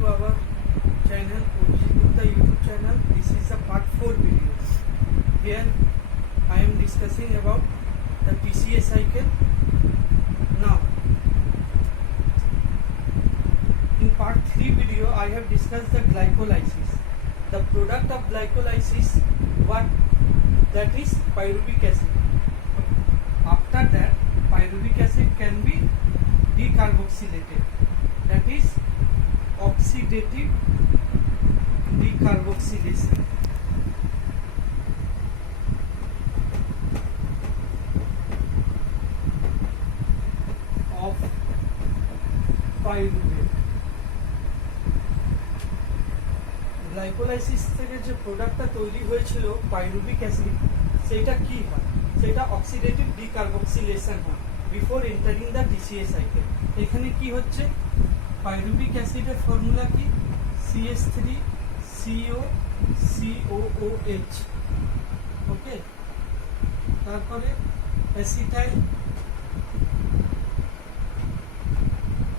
to our channel, Abhijit Gupta YouTube channel. This is a part 4 video. Here I am discussing about the TCA cycle. Now, in part 3 video, I have discussed the glycolysis. The product of glycolysis, what that is pyruvic acid. After that, pyruvic acid can be decarboxylated. That is oxidative decarboxylation. Of pyruvate. Glycolysis থেকে যে প্রোডাক্টটা তৈরি হয়েছিল pyruvic acid, সেটা কি হয়? সেটা oxidative decarboxylation হয় before entering the TCA cycle. এখানে কি হচ্ছে? পাইরুভিক অ্যাসিডের ফর্মুলা কি? CH3COCOOH। ওকে, তারপরে অ্যাসিটাইল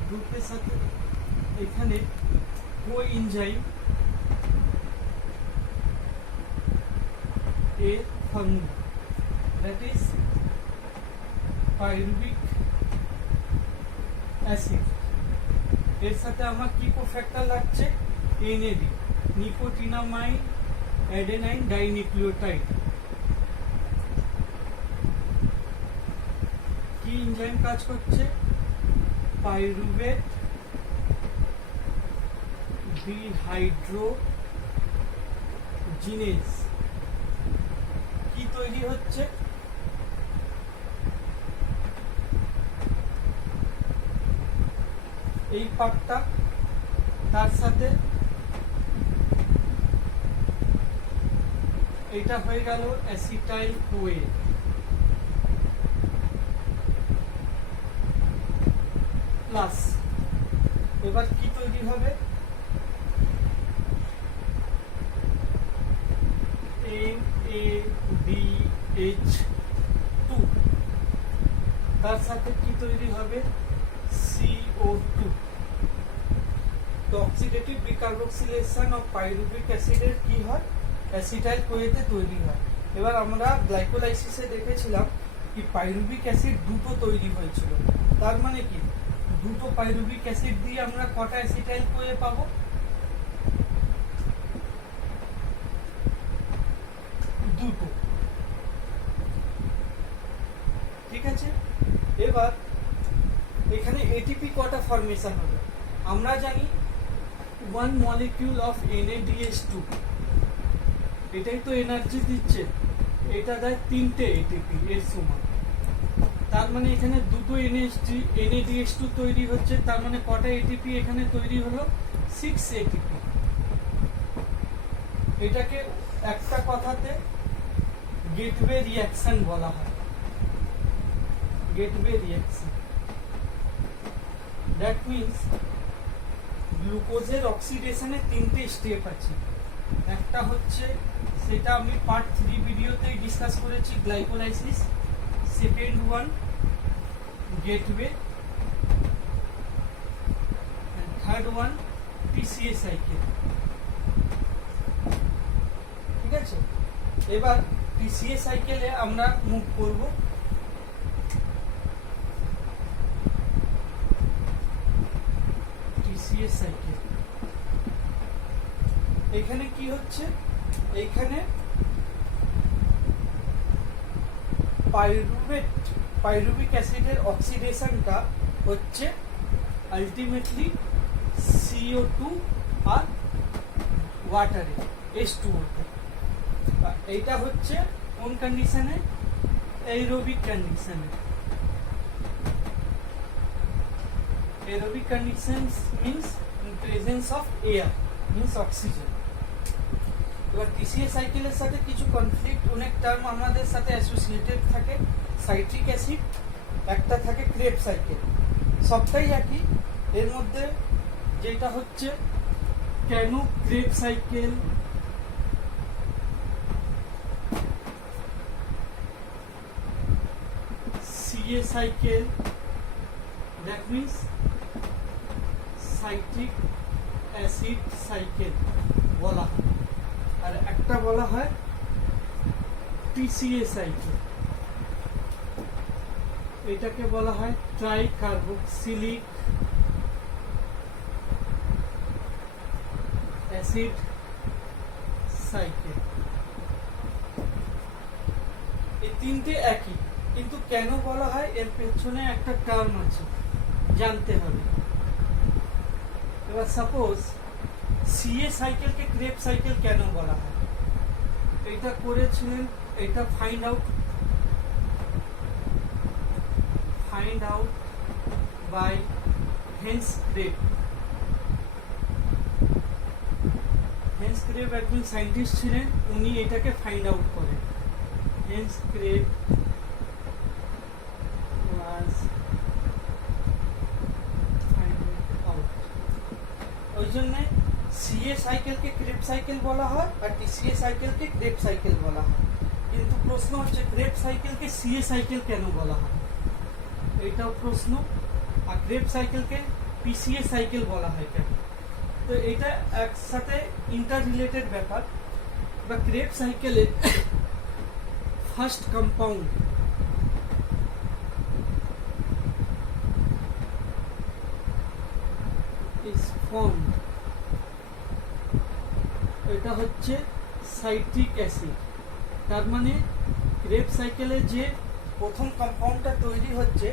গ্রুপের সাথে এখানে coenzyme A formula, that is pyruvic acid. এর সাথে আমার কি কোফ্যাক্টর লাগছে? NAD, নিকোটিনামাইন adenine dinucleotide. কি এনজাইম কাজ করছে? Pyruvate dehydrogenase. কি তৈরি হচ্ছে? এই পার্টটা, তার সাথে এটা হয়ে গেল অ্যাসিটাইল কোএ। প্লাস এবার কি তৈরি হবে? NADH2। তার সাথে কি তৈরি হবে? CO2। তো অক্সিডেটিভ ডিকার্বক্সিলেশন অফ পাইরুভিক অ্যাসিডের কি হয়? অ্যাসিটাইল কোয়েতে তৈরি হয়। এবার আমরা গ্লাইকোলাইসিসে দেখেছিলাম কি পাইরুভিক অ্যাসিড দুটো তৈরি হয়েছিল। তার মানে কি, দুটো পাইরুভিক অ্যাসিড দিয়ে আমরা কটা অ্যাসিটাইল কোয়ে পাবো? দুটো। ঠিক আছে, এবার এখানে এটিপি কটা ফরমেশন হবে? আমরা জানি 1 molecule of NADH2, এটাই তো এনার্জি দিচ্ছে। এটা দেয় 3টে এটিপি এর সমান। তার মানে এখানে দুটো NADH2 তৈরি হচ্ছে। তার মানে কটা এটিপি এখানে তৈরি হলো? 6 এটিপি। এটাকে একটা কথাতে গেটওয়ে রিঅ্যাকশন বলা হয়। গেটওয়ে রিঅ্যাকশন, দ্যাট মিন্স গ্লুকোজের অক্সিডেশনে 3টে স্টেপ আছে। একটা হচ্ছে, সেটা আমি পার্ট 3 ভিডিওতে ডিসকাস করেছি, glycolysis. Second one gateway, third one TCA cycle. ঠিক আছে, এবার টিসিএ সাইকেলে আমরা মুভ করব। টিসিএ সাইকেল এখানে কি হচ্ছে? এইখানে পাইরুভিক অ্যাসিডের অক্সিডেশনটা হচ্ছে আলটিমেটলি CO2 আর ওয়াটারে, H2O তে। এইটা হচ্ছে কোন কন্ডিশনে? এরোবিক কন্ডিশনে। Aerobic conditions means in presence of air, means oxygen. এবার টিসিএ সাইকেলের সাথে কিছু কনফ্লিক্ট, অনেক টার্ম আমাদের সাথে অ্যাসোসিয়েটেড থাকে। সাইট্রিক অ্যাসিড, একটা থাকে ক্রেব সাইকেল। সবটাই একই। এর মধ্যে যেটা হচ্ছে কেন Krebs cycle, CA cycle, that means cyclic acid cycle বলা হয়, আর একটা বলা হয় টিসিএ সাইকেল। এটাকে বলা হয় ট্রাই কার্বক্সিলিক অ্যাসিড সাইকেল। এই তিনটে একই, কিন্তু কেন বলা হয় এর পেছনে একটা টার্ম আছে, জানতে হবে। এবার সাপোজ সিএ সাইকেলকে ক্রেব সাইকেল কেন বলা হয়, এটা করেছিলেন, এটা find out by Hans Krebs. Hans Krebs একজন সায়েন্টিস্ট ছিলেন, উনি এটাকে ফাইন্ড আউট করেন। Hans Krebs was find out। ওই জন্য সিএ সাইকেলকে ক্রেব সাইকেল বলা হয় আর টিসিএ সাইকেলকে ক্রেব সাইকেল বলা হয়। কিন্তু প্রশ্ন হচ্ছে ক্রেব সাইকেলকে সিএ সাইকেল কেন বলা হয়, এইটাও প্রশ্ন। আর ক্রেব সাইকেলকে পিসিএ সাইকেল বলা হয় কেন, তো এটা একসাথে ইন্টার রিলেটেড ব্যাপার। বা ক্রেব সাইকেলের ফার্স্ট কম্পাউন্ড is formed, এটা হচ্ছে সাইট্রিক অ্যাসিড। তার মানে ক্রেব সাইকেলে যে প্রথম কম্পাউন্ডটা তৈরি হচ্ছে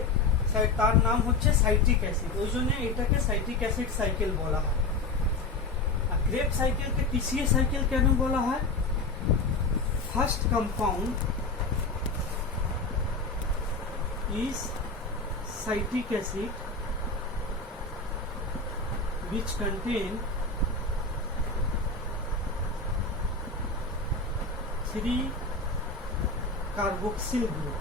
তার নাম হচ্ছে সাইট্রিক অ্যাসিড, ওই জন্য এটাকে সাইট্রিক অ্যাসিড সাইকেল বলা হয়। আর ক্রেব সাইকেলকে টিসিএ সাইকেল কেন বলা হয়, first compound is citric acid which contain 3 carboxyl group।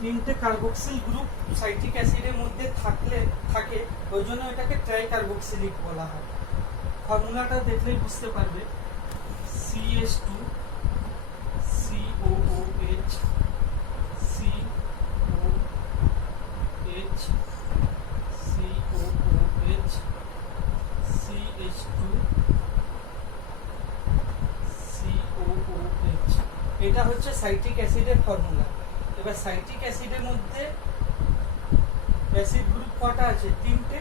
তিনটে কার্বক্সিল গ্রুপ সাইট্রিক অ্যাসিডের মধ্যে থাকে, ওই জন্য এটাকে ট্রাই কার্বক্সিলিক বলা হয়। ফর্মুলাটা দেখলেই বুঝতে পারবে, CH2 COOH COOH COOH CH2 COOH, এটা হচ্ছে সাইট্রিক অ্যাসিডের ফর্মুলা। এবার সাইট্রিক অ্যাসিডের মধ্যে অ্যাসিড গ্রুপ কটা আছে, তিনটে,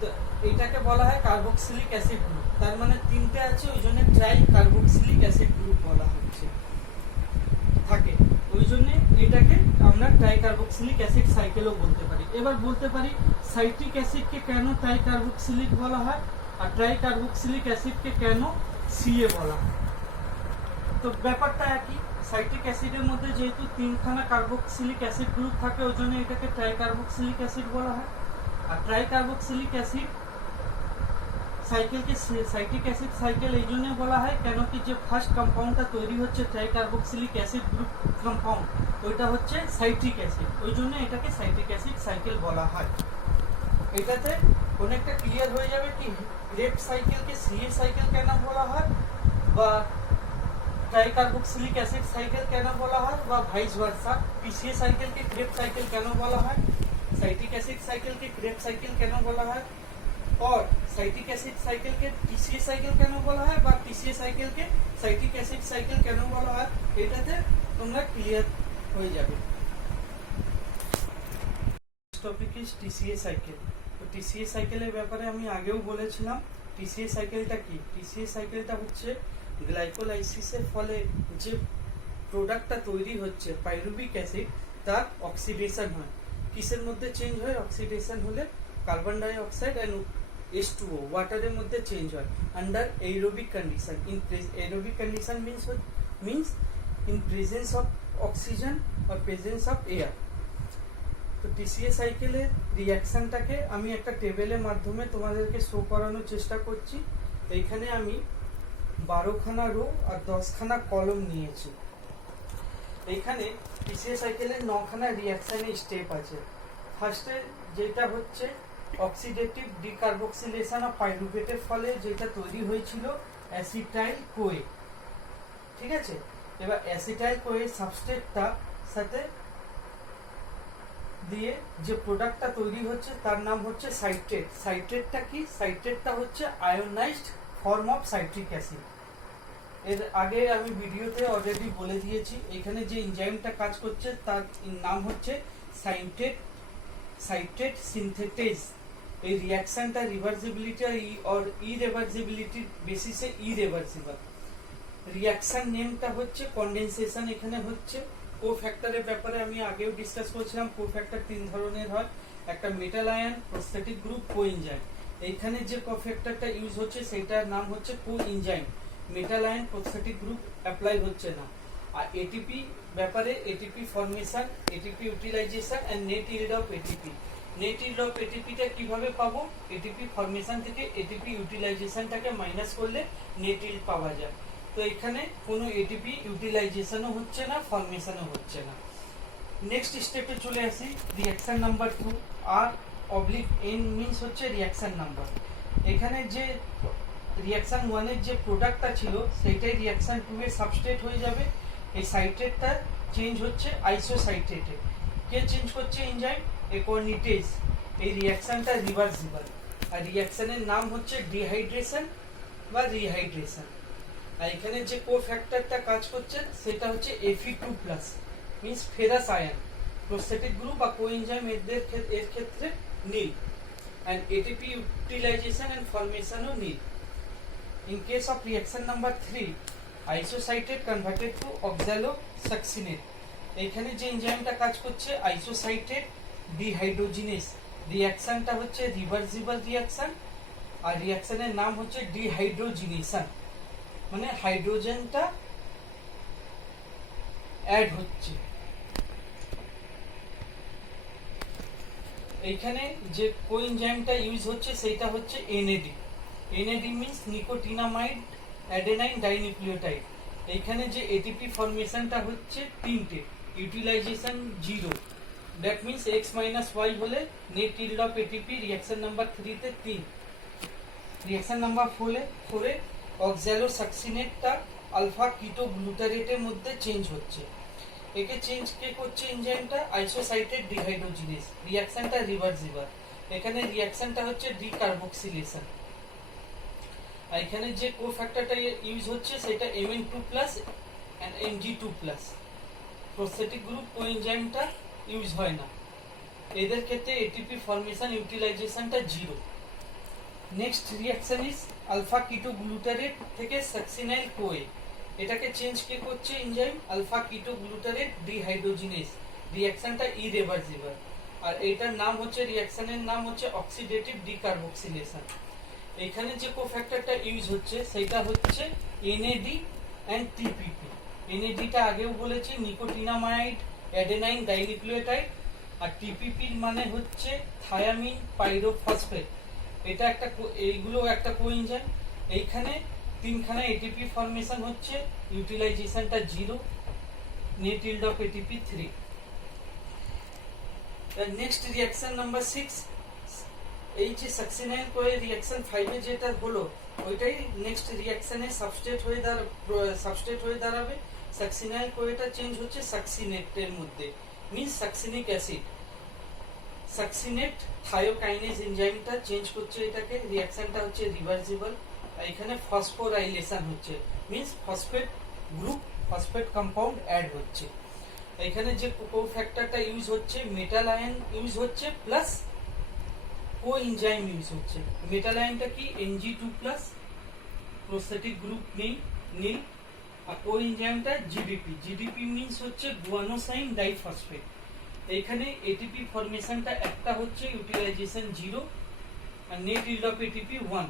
তো এটাকে বলা হয় কার্বক্সিলিক অ্যাসিড গ্রুপ। তার মানে তিনটে আছে, ওই জন্য ট্রাই কার্বক্সিলিক অ্যাসিড গ্রুপ বলা হচ্ছে থাকে, ওই জন্য এটাকে আমরা ট্রাই কার্বক্সিলিক অ্যাসিড সাইকেলও বলতে পারি। এবার বলতে পারি সাইট্রিক অ্যাসিডকে কেন ট্রাই কার্বক্সিলিক বলা হয় আর ট্রাই কার্বক্সিলিক অ্যাসিডকে কেন সিএ বলা হয়। তো ব্যাপারটা একই, সাইট্রিক অ্যাসিডের মধ্যে যেহেতু তিনখানা কার্বক্সিলিক অ্যাসিড গ্রুপ থাকে, ওই জন্য এটাকে ট্রাই কার্বক্সিলিক অ্যাসিড বলা হয়। আর ট্রাই কার্বক্সিলিক অ্যাসিড সাইকেলকে সাইট্রিক অ্যাসিড সাইকেল এই জন্য বলা হয় কেন কি যে ফার্স্ট কম্পাউন্ডটা তৈরি হচ্ছে try carboxylic acid group compound, ওইটা হচ্ছে সাইট্রিক অ্যাসিড, ওই জন্য এটাকে সাইট্রিক অ্যাসিড সাইকেল বলা হয়। এটাতে অনেকটা ক্লিয়ার হয়ে যাবে কি ক্রেব সাইকেলকে সিএ সাইকেল কেন বলা হয়, বা ট্রাই কার্বক্সিলিক অ্যাসিড সাইকেল কেন বলা হয়, বা ভাইস ভার্সা পিসিএ সাইকেলকে ক্রেব সাইকেল কেন বলা হয়, সাইট্রিক অ্যাসিড সাইকেলকে ক্রেব সাইকেল কেন বলা হয়, और साइट्रिक एसिड साइकिल के टीसीए साइकिल কেন বলা হয় বা টিসিএ সাইকেলকে সাইট্রিক অ্যাসিড সাইকেল কেন বলা হয়, এটাতে তোমরা ক্লিয়ার হয়ে যাবে। Topic is TCA cycle. তো টিসিএ সাইকেলের ব্যাপারে আমি আগেও বলেছিলাম। টিসিএ সাইকেলটা কি, টিসিএ সাইকেলটা হচ্ছে গ্লাইকোলাইসিসের ফলে যে প্রোডাক্টটা তৈরি হচ্ছে পাইরুভিক অ্যাসিড, তার অক্সিডেশন হয়। কিসের মধ্যে চেঞ্জ হয়, অক্সিডেশন হলে carbon dioxide and H2O ওয়াটারের মধ্যে চেঞ্জ হয় under aerobic condition. In aerobic condition means in presence of oxygen or presence of air। তো টিসিএ সাইকেলের রিঅ্যাকশনটাকে আমি একটা টেবিলের মাধ্যমে তোমাদেরকে শো করানোর চেষ্টা করছি। এইখানে আমি 12খানা রো আর 10খানা কলম নিয়েছি। এইখানে টিসিএ সাইকেলের 9খানা রিঅ্যাকশনের স্টেপ আছে। ফার্স্টে যেটা হচ্ছে অক্সিডেটিভ ডিকার্বক্সিলেশন অফ পাইরুভেটের ফলে যেটা তৈরি হয়েছিল অ্যাসিটাইল কোয়ে, ঠিক আছে। এবার অ্যাসিটাইল কোয়ে সাবস্ট্রেটটা সাথে দিয়ে যে প্রোডাক্টটা তৈরি হচ্ছে তার নাম হচ্ছে সাইট্রেট। সাইট্রেটটা কি? সাইট্রেটটা হচ্ছে ionised form of citric acid. এর আগে আমি ভিডিওতে অলরেডি বলে দিয়েছি, এখানে যে এনজাইমটা কাজ করছে তার নাম হচ্ছে সাইট্রেট সিনথেটেজ। এই রিঅ্যাকশনটা রিভার্সিবিলিটি আর ইরিভার্সিবিলিটির বেসিসে ইরিভার্সিবল। রিঅ্যাকশন নেমটা হচ্ছে কনডেনসেশন এখানে হচ্ছে। কোফ্যাক্টরের ব্যাপারে আমি আগেও ডিসকাস করেছিলাম। কোফ্যাক্টর তিন ধরনের হয়, একটা metal ion, prosthetic group, coenzyme. এইখানে যে কোফ্যাক্টরটা ইউজ হচ্ছে সেটার নাম হচ্ছে coenzyme. Metal ion, prosthetic group apply হচ্ছে না। আর এটিপি ব্যাপারে ATP formation, ATP utilisation and net yield of ATP. Net yield of এটিপিটা কিভাবে পাবো? এটিপি ফর্মেশন থেকে এটিপি ইউটিলাইজেশনটাকে মাইনাস করলে নেট ইল্ড পাওয়া যায়। তো এখানে কোনো এটিপি ইউটিলাইজেশনও হচ্ছে না, ফর্মেশনও হচ্ছে না। নেক্সট স্টেপে চলে আসি, রিঅ্যাকশন নাম্বার 2। R/N মিন্স হচ্ছে রিঅ্যাকশন নাম্বার। এখানে যে রিঅ্যাকশন 1 এর যে প্রোডাক্টটা ছিল সেটাই রিঅ্যাকশন 2 এর সাবস্ট্রেট হয়ে যাবে। এই সাইট্রেটটা চেঞ্জ হচ্ছে আইসোসাইট্রেটে। কে চেঞ্জ করছে? এনজাইম একনিটেজ। এই রিঅ্যাকশনটা রিভার্সিবল। আর রিঅ্যাকশনের নাম হচ্ছে ডিহাইড্রেশন বা রিহাইড্রেশন। আর এখানে যে কোফ্যাক্টরটা কাজ করছে সেটা হচ্ছে Fe2+ means ferrous ion. Prosthetic group বা কোএনজাইম এর ক্ষেত্রে নীল। and ATP utilization and formation of Neil. In case of reaction number 3, isocitrate converted to oxalosuccinate. এখানে যে এনজাইমটা কাজ করছে আইসোসাইট্রেট ডিহাইড্রোজিনেস। রিঅ্যাকশনটা হচ্ছে রিভার্সিবল রিঅ্যাকশন। আর রিঅ্যাকশনের নাম হচ্ছে ডিহাইড্রোজিনেশন, মানে হাইড্রোজেনটা অ্যাড হচ্ছে। এইখানে যে কোএনজাইমটা ইউজ হচ্ছে সেটা হচ্ছে NAD। NAD means nicotinamide adenine dinucleotide. এইখানে যে এটিপি ফর্মেশনটা হচ্ছে তিনটে, ইউটিলাইজেশন 0। দ্যাট মিন্স X-Y হলে net yield of ATP reaction number 3 তে 3। রিঅ্যাকশন নাম্বার 4 এ অক্সালোসাকসিনেটটা আলফা কিটো গ্লুটারেটের মধ্যে চেঞ্জ হচ্ছে। একে চেঞ্জ কে করছে? এনজাইমটা আইসোসাইট্রেট ডিহাইড্রোজিনেস। রিঅ্যাকশনটা রিভার্সিবল। এখানে রিঅ্যাকশনটা হচ্ছে ডিকার্বক্সিলেশন। আর এখানে যে কোফ্যাক্টরটা ইউজ হচ্ছে সেটা Mn2+ and Mg2+। Prosthetic group কোএনজাইমটা ইউজ হয় না। এদের ক্ষেত্রে এটিপি ফর্মেশন ইউটিলাইজেশনটা 0। Next reaction is alpha keto glutarate থেকে সাকসিনাইল কোয়ে। এটাকে চেঞ্জ কে করছে? Enzyme alpha keto গ্লুটারেট dehydrogenase. রিঅ্যাকশনটা irreversible. আর এইটার নাম হচ্ছে, রিঅ্যাকশনের নাম হচ্ছে অক্সিডেটিভ ডিকার্বক্সিলেশন। এখানে যে কোফ্যাক্টরটা ইউজ হচ্ছে সেটা হচ্ছে NAD এন্ড TPP। NADটা আগেও বলেছি নিকোটিনামাইড অ্যাডেনাইন ডাইনিউক্লিওটাইড। আর TPP মানে হচ্ছে থায়ামিন পাইরোফসফেট। এটা একটা, এইগুলো একটা কোএনজাইম। এইখানে তিনখানা এটিপি ফর্মেশন হচ্ছে, ইউটিলাইজেশনটা 0, net yield of ATP 3। Next reaction number 6। এই যে সাকসিনাইল কোয়ে রিঅ্যাকশন 5 এ যেটা হলো ওইটাই নেক্সট রিঅ্যাকশনে সাবস্ট্রেট হয়ে দাঁড়াবে। সাকসিনাইল কোয়েটা চেঞ্জ হচ্ছে সাকসিনেটের মধ্যে, means succinic acid. Succinate thiokinase এনজাইমটা চেঞ্জ করছে এটাকে। রিঅ্যাকশনটা হচ্ছে রিভার্সিবল। এখানে ফসফোরাইলেশন হচ্ছে, means phosphate group, phosphate compound add হচ্ছে। এখানে যে কোফ্যাক্টরটা ইউজ হচ্ছে মেটাল আয়ন ইউজ হচ্ছে প্লাস কোএনজাইম ইউজ হচ্ছে। মেটাল আয়নটা কি? Mg2+, prosthetic group nil. আর কোএনজাইমটা GDP মিন্স হচ্ছে গুয়ানোসাইন ডাইফসফেট। এইখানে এটিপি ফর্মেশনটা একটা হচ্ছে, ইউটিলাইজেশন 0 আর net yield of ATP 1।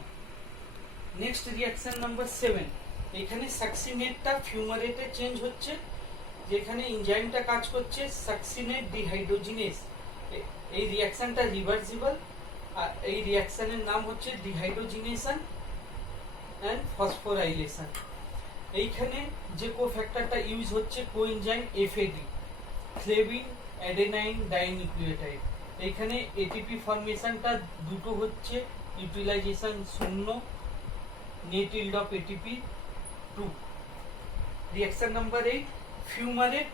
Next reaction number 7। এখানে সাকসিনেটটা ফিউমারেটে চেঞ্জ হচ্ছে। যেখানে এনজাইমটা কাজ করছে সাকসিনেট ডিহাইড্রোজিনেস। এই রিঅ্যাকশনটা রিভার্সিবল। আর এই রিঅ্যাকশনের নাম হচ্ছে ডিহাইড্রোজিনেশন এন্ড ফসফোরাইলেশন। এইখানে যে কোফ্যাক্টরটা ইউজ হচ্ছে coenzyme FAD, flavin adenine dinucleotide. এইখানে এটিপি ফর্মেশনটা দুটো হচ্ছে, utilisation 0, net yield of ATP 2। Reaction number 8। Fumarate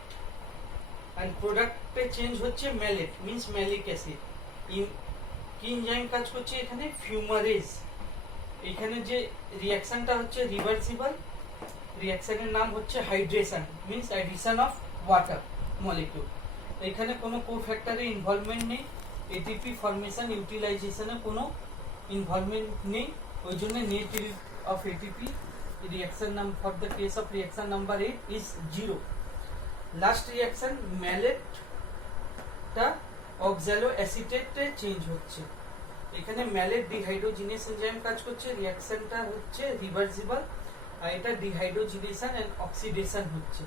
end প্রোডাক্টে চেঞ্জ হচ্ছে ম্যালেট মিন্স ম্যালিক অ্যাসিড। কি এনজাইম কাজ করছে এখানে? ফিউমারেজ। এখানে যে রিঅ্যাকশনটা হচ্ছে রিভার্সিবল, রিঅ্যাকশনের নাম হচ্ছে hydration means addition of water molecule. এখানে কোনো কোফ্যাক্টরের ইনভলভমেন্ট নেই, এটিপি ফরমেশন ইউটিলাইজেশনে কোনো ইনভলভমেন্ট নেই, ওই জন্য net yield of ATP reaction number for the case of reaction number 8 is 0. Last reaction malate টা oxaloacetate চেঞ্জ হচ্ছে। এখানে malate dehydrogenase এনজাইম কাজ করছে, রিঅ্যাকশনটা হচ্ছে রিভার্সিবল, আর এটা ডিহাইড্রোজিনেশন এন্ড অক্সিডেশন হচ্ছে।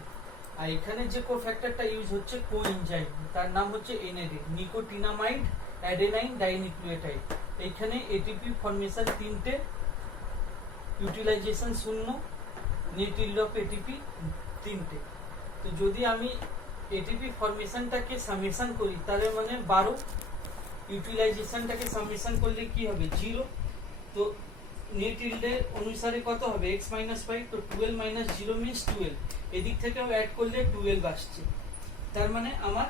আর এখানে যে কোফ্যাক্টরটা ইউজ হচ্ছে কোএনজাইম, তার নাম হচ্ছে NAD, নিকোটিনামাইড অ্যাডেনাইন ডাইনিউক্লিওটাইড। এখানে এটিপি ফরমেশন 3টে, utilisation 0, net yield of ATP 3টে। তো যদি আমি এটিপি ফরমেশনটাকে সামেশন করি তাহলে মানে 12, ইউটিলাইজেশনটাকে সামেশন করলে কি হবে? 0। তো নেট ইল্ডের অনুসারে কত হবে? x - 5, তো 12 - 0 মিন্স 12, এদিক থেকেও অ্যাড করলে 12 আসছে। তার মানে আমার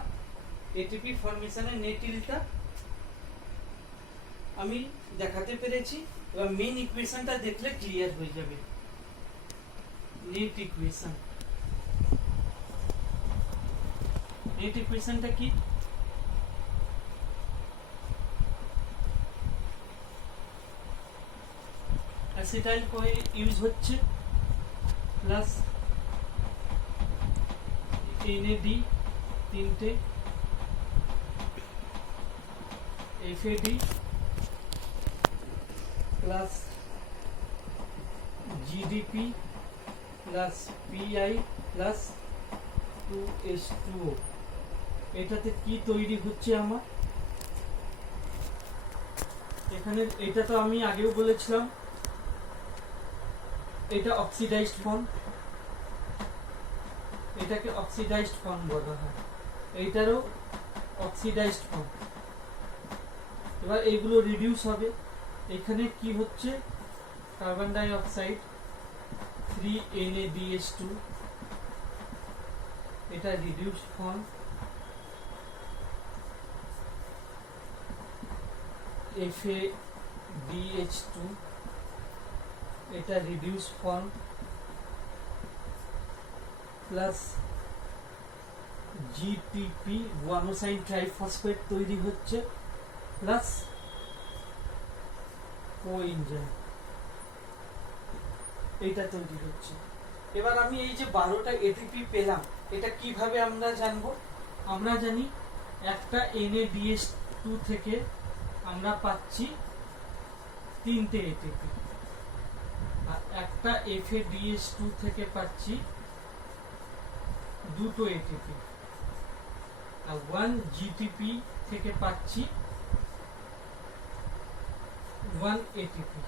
এটিপি ফরমেশনের নেট ইল্ডটা আমি দেখাতে পেরেছি। এবার মেইন ইকুয়েশনটা দেখলে ক্লিয়ার হয়ে যাবে। নেট ইকুয়েশনটা কি? অ্যাসিটাইল কোয়ে ইউজ হচ্ছে প্লাস NAD 3টে, FAD plus GDP plus PI plus 2H2O। এটাতে কি তৈরি হচ্ছে আমার? এখানে এটা তো আমি আগেও বলেছিলাম, এটা অক্সিডাইজড ফর্ম, এটাকে অক্সিডাইজড ফর্ম বলা হয়, এইটারও অক্সিডাইজড ফর্ম। এবার এইগুলো রিডিউস হবে। এখানে কি হচ্ছে? কার্বন ডাই অক্সাইড 3NaDH2, এটা রিডিউস ফর্ম, FADH2, এটা reduce form, plus GTP guanosine triphosphate তৈরি হচ্ছে, প্লাস কোএনজাইম এইটা তৈরি হচ্ছে। এবার আমি এই যে 12টা এটিপি পেলাম, এটা কিভাবে আমরা জানবো? আমরা জানি একটা NaDH2 থেকে আমরা পাচ্ছি 3টে এটিপি, আর একটা FADH2 থেকে পাচ্ছি 2টো এটিপি, আর 1 GTP থেকে পাচ্ছি 1 এটিপি।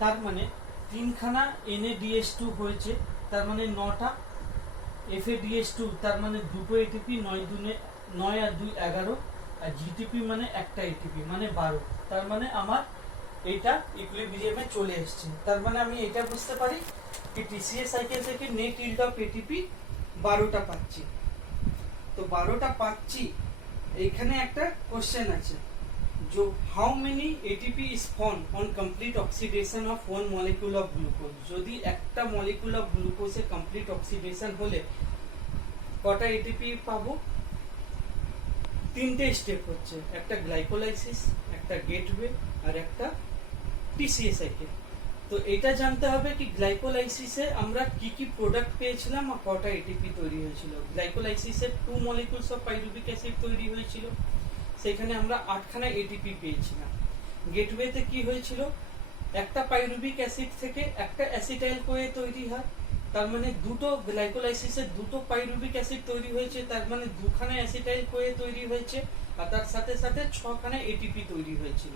তার মানে 3খানা NaDH2 হয়েছে, তার মানে 9টা, FADH2 তার মানে 2টো এটিপি, 9 আর 2 11, আর GTP মানে একটা এটিপি মানে 12। তার মানে আমার এটা ইকুইলিব্রিয়ামে চলে এসেছে। তার মানে আমি এটা বুঝতে পারি कि TCA সাইকেল থেকে নেট ইল্ড অফ এটিপি 12টা পাচ্ছি। তো 12টা পাচ্ছি, এখানে একটা কোশ্চেন আছে, जो how many ATP is form on complete oxidation of one molecule of glucose. যদি একটা মলিকিউল অফ গ্লুকোজে কমপ্লিট অক্সিডেশন হলে কটা এটিপি পাবো? 3টে স্টেপ হচ্ছে, একটা গ্লাইকোলাইসিস, একটা গেটওয়ে আর একটা টিসিএ সাইকেল। তো এটা জানতে হবে কি গ্লাইকোলাইসিসে আমরা কি কি প্রোডাক্ট পেয়েছিলাম আর কটা এটিপি তৈরি হয়েছিল। গ্লাইকোলাইসিসে 2 মলিকিউলস অফ পাইরুভিক অ্যাসিড তৈরি হয়েছিল, সেখানে আমরা 8খানা এটিপি পেয়েছিলাম। গেটওয়েতে কি হয়েছিল? একটা পাইরুভিক অ্যাসিড থেকে একটা অ্যাসিটাইল কোয়ে তৈরি হয়, তার মানে দুটো গ্লাইকোলাইসিসে 2টো পাইরুভিক অ্যাসিড তৈরি হয়েছে, তার মানে 2খানা অ্যাসিটাইল কোয়ে তৈরি হয়েছে, আর তার সাথে সাথে 6খানা এটিপি তৈরি হয়েছিল।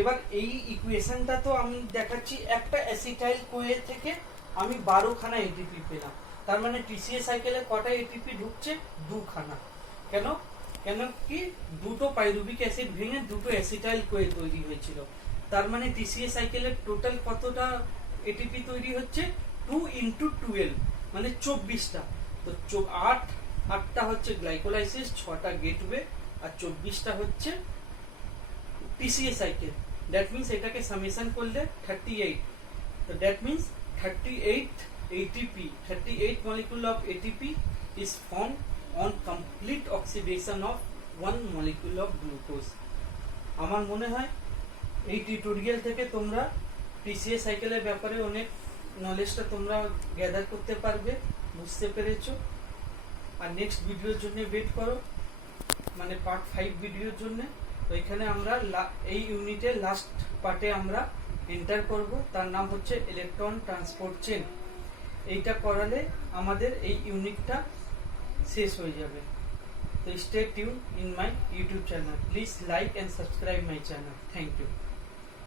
এবার এই ইকুয়েশনটা তো আমি দেখাচ্ছি, একটা অ্যাসিটাইল কোয়ে থেকে আমি 12খানা এটিপি পেলাম, তার মানে টিসিএ সাইকেলে কটা এটিপি ঢুকছে? 2খানা। কেন? কেন কি 2টো পাইরুভিক অ্যাসিড ভেঙে 2টো অ্যাসিটাইল কোয়ে তৈরি হয়েছিল। তার মানে টিসিএ সাইকেলের টোটাল কতটা এটিপি তৈরি হচ্ছে? 2 × 12 মানে 24টা। তো 8 8টা হচ্ছে গ্লাইকোলাইসিস, 6টা গেটওয়ে আর 24টা হচ্ছে পিসিএ সাইকেল। দ্যাট মিন্স এটাকে সামেশন করলে 38। তো that means 38 ATP, 38 molecule of ATP is formed on complete oxidation of 1 molecule of glucose. আমার মনে হয় এই টিউটোরিয়াল থেকে তোমরা পিসিএ সাইকেলের ব্যাপারে অনেক নলেজটা তোমরা গ্যাদার করতে পারবে, বুঝতে পেরেছো। আর নেক্সট ভিডিওর জন্য ওয়েট করো, মানে পার্ট 5 ভিডিওর জন্য। তো এখানে আমরা এই ইউনিটের লাস্ট পার্টে আমরা এন্টার করব, তার নাম হচ্ছে ইলেকট্রন ট্রান্সপোর্ট চেন। এইটা করালে আমাদের এই ইউনিটটা শেষ হয়ে যাবে। তো stay tune in my YouTube channel, please like and subscribe my channel. Thank you.